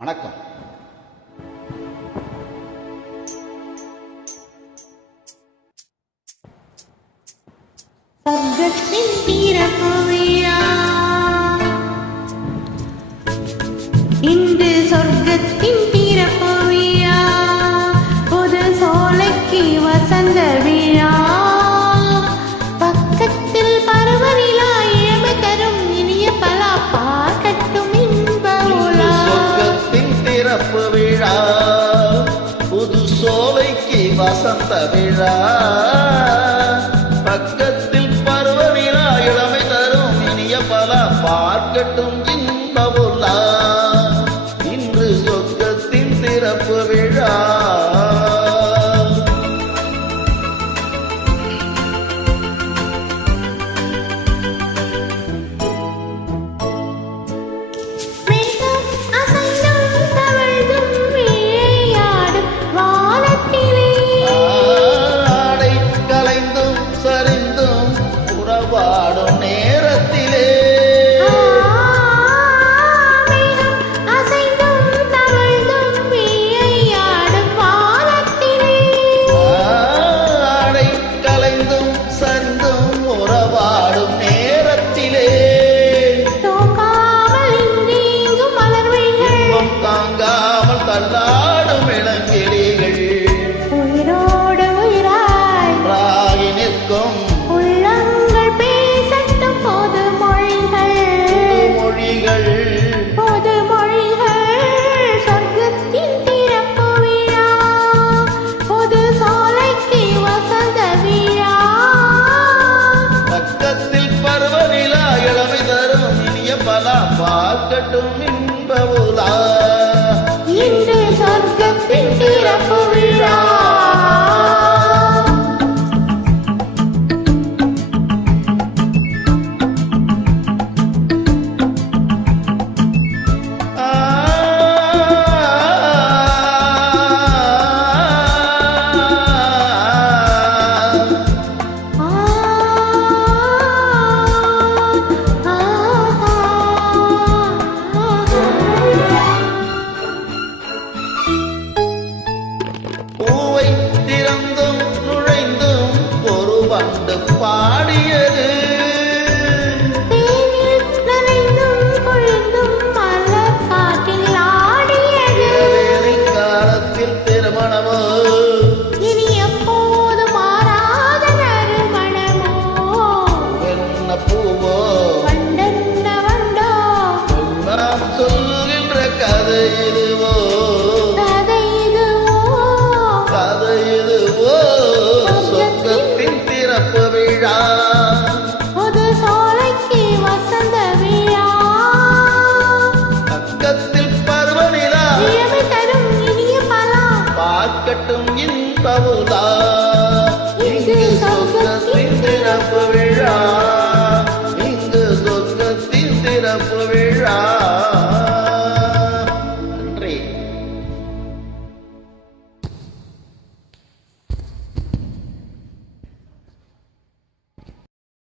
வணக்கம். சொர்க்கத்தின் திறப்பு விழா, இன்று சொர்க்கத்தின் திறப்பு விழா, புது சோலைக்கு வசந்த விழா, பக்கத்தில் பருவ நிலா, இளமை தரும் இனிய பலா, பார்க்கட்டும் இன்ப உலா. சொர்க்கத்தின் திறப்பு விழா, புது சோலைக்கு வசந்த விழா, பக்கத்தில் பருவ நிலா, இளமை தரும் இனிய பலா, பார்க்கட்டும் இன்ப உலா. இன்று சொர்க்கத்தின் திறப்பு விழா. வாடும் நேரத்திலே ஆடை கலைந்தும் சரிந்தும் உறவாடும் நேரத்திலே இன்பம் தாங்காமல் தள்ளாடும் இளங்கிளிகள் உயிரோடு உயிராய் நிற்கும் பார்க்கட்டும் இன்ப உலா. இன்று சொர்க்கத்தின் திறப்பு விழா. பூவை திறந்தும் நுழைந்தும் ஒரு வண்டு பாடியது, காலத்தில் திருமணமோ இனி எப்போது மாறாத நறுமணமோ, என்ன பூவோ வண்டென்ன வண்டோ, நாம் சொல்கின்ற கதை இதுவோ சொர்க்கத்தின் திறப்பு விழா, புது சோலைக்கு வசந்த விழா, பக்கத்தில் பருவ நிலா, இளமை தரும் இனிய பலா, பார்க்கட்டும் இன்ப உலா. இன்று சொர்க்கத்தின் திறப்பு விழா.